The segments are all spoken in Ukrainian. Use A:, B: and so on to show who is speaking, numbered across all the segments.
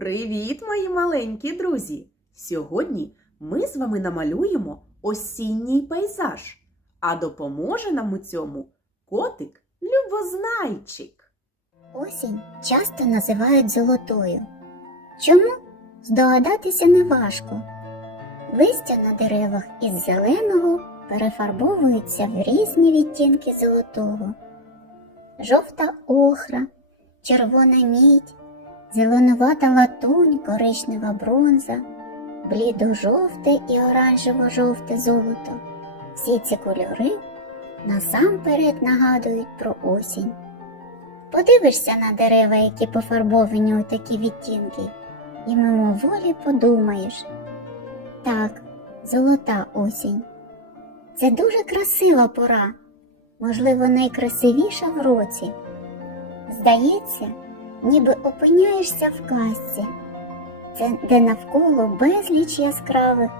A: Привіт, мої маленькі друзі! Сьогодні ми з вами намалюємо осінній пейзаж, а допоможе нам у цьому котик Любознайчик.
B: Осінь часто називають золотою. Чому? Здогадатися неважко. Листя на деревах із зеленого перефарбовуються в різні відтінки золотого. Жовта охра, червона мідь, зеленувата латунь, коричнева бронза, блідо-жовте і оранжево-жовте золото. Всі ці кольори насамперед нагадують про осінь. Подивишся на дерева, які пофарбовані у такі відтінки, і мимоволі подумаєш. Так, золота осінь. Це дуже красива пора, можливо, найкрасивіша в році. Здається, ніби опиняєшся в казці, де навколо безліч яскравих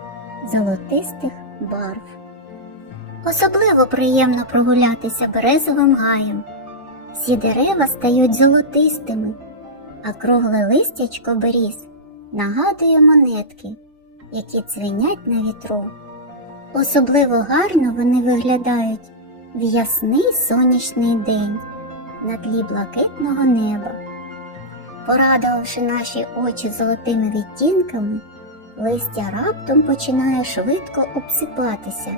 B: золотистих барв. Особливо приємно прогулятися березовим гаєм. Всі дерева стають золотистими, а кругле листячко беріз нагадує монетки, які цвинять на вітру. Особливо гарно вони виглядають в ясний сонячний день на тлі блакитного неба. Порадувавши наші очі золотими відтінками, листя раптом починає швидко обсипатися,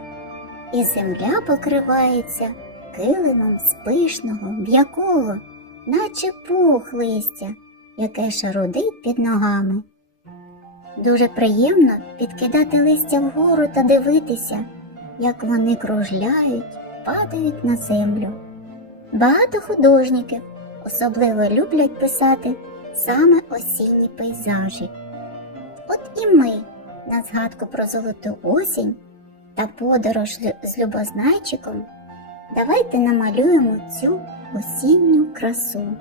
B: і земля покривається килимом з пишного, м'якого, наче пух листя, яке шарудить під ногами. Дуже приємно підкидати листя вгору та дивитися, як вони кружляють, падають на землю. Багато художників особливо люблять писати саме осінні пейзажі. От і ми на згадку про золоту осінь та подорож з любознайчиком Давайте намалюємо цю осінню красу.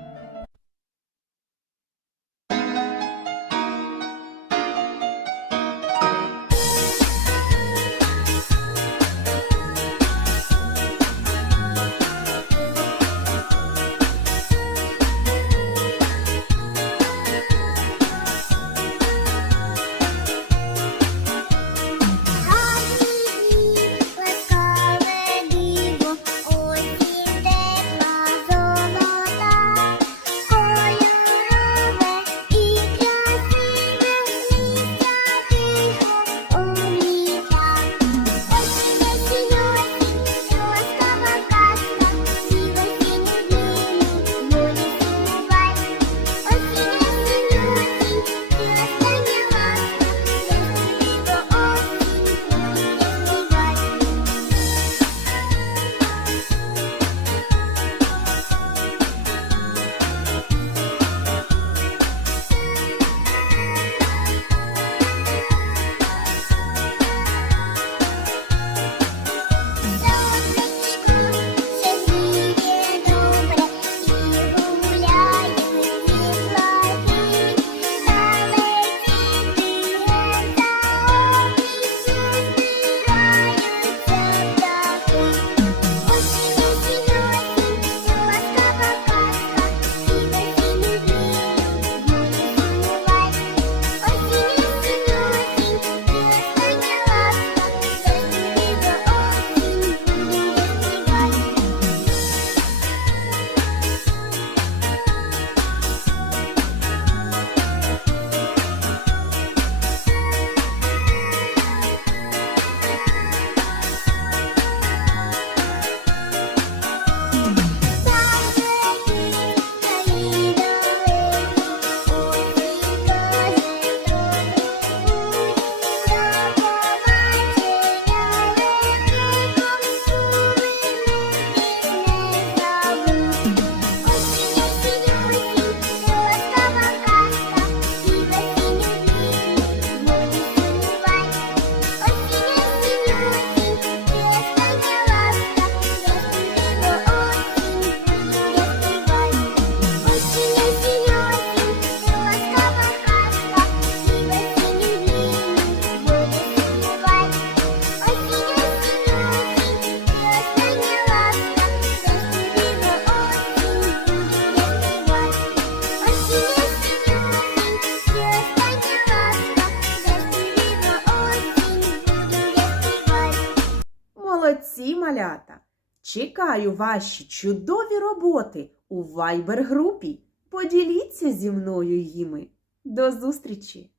A: Малята! Чекаю ваші чудові роботи у вайбер-групі. Поділіться зі мною їми. До зустрічі!